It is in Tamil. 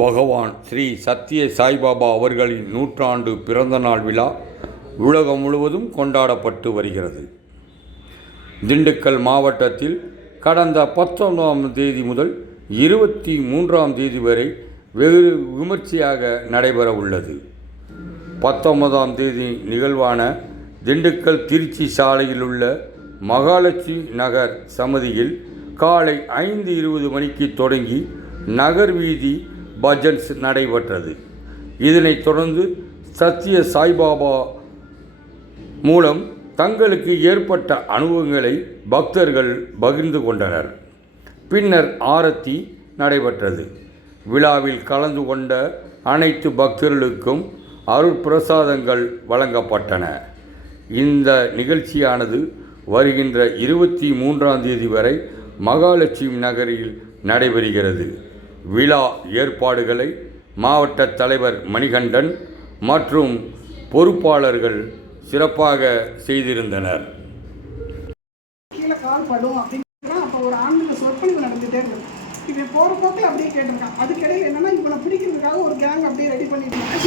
பகவான் ஸ்ரீ சத்ய சாய்பாபா அவர்களின் நூற்றாண்டு பிறந்தநாள் விழா உலகம் முழுவதும் கொண்டாடப்பட்டு வருகிறது. திண்டுக்கல் மாவட்டத்தில் கடந்த 19ஆம் தேதி முதல் 23ஆம் தேதி வரை வெகு விமர்சையாக நடைபெற உள்ளது. 19ஆம் தேதி நிகழ்வான திண்டுக்கல் திருச்சி சாலையில் உள்ள மகாலட்சுமி நகர் சமதியில் காலை 5:20 மணிக்கு தொடங்கி நகர் வீதி பஜன்ஸ் நடைபெற்றது. இதனைத் தொடர்ந்து சத்ய சாய்பாபா மூலம் தங்களுக்கு ஏற்பட்ட அனுபவங்களை பக்தர்கள் பகிர்ந்து கொண்டனர். பின்னர் ஆரத்தி நடைபெற்றது. விழாவில் கலந்து கொண்ட அனைத்து பக்தர்களுக்கும் அருட்பிரசாதங்கள் வழங்கப்பட்டன. இந்த நிகழ்ச்சியானது வருகின்ற 23ஆம் தேதி வரை மகாலட்சுமி நகரில் நடைபெறுகிறது. விழா ஏற்பாடுகளை மாவட்ட தலைவர் மணிகண்டன் மற்றும் பொறுப்பாளர்கள் சிறப்பாக செய்திருந்தனர். கீழே கால் படும் அப்படின்னா அப்போ ஒரு ஆண்மையில சொற்பொழிவு நடந்துகிட்டே இருக்கு. இப்போ போகிற போக்கில் அப்படியே கேட்டிருக்கான். அதுக்கிடையில் என்னன்னா இவனை பிடிக்கிறதுக்காக ஒரு கேங் அப்படியே ரெடி பண்ணிட்டு இருக்காங்க.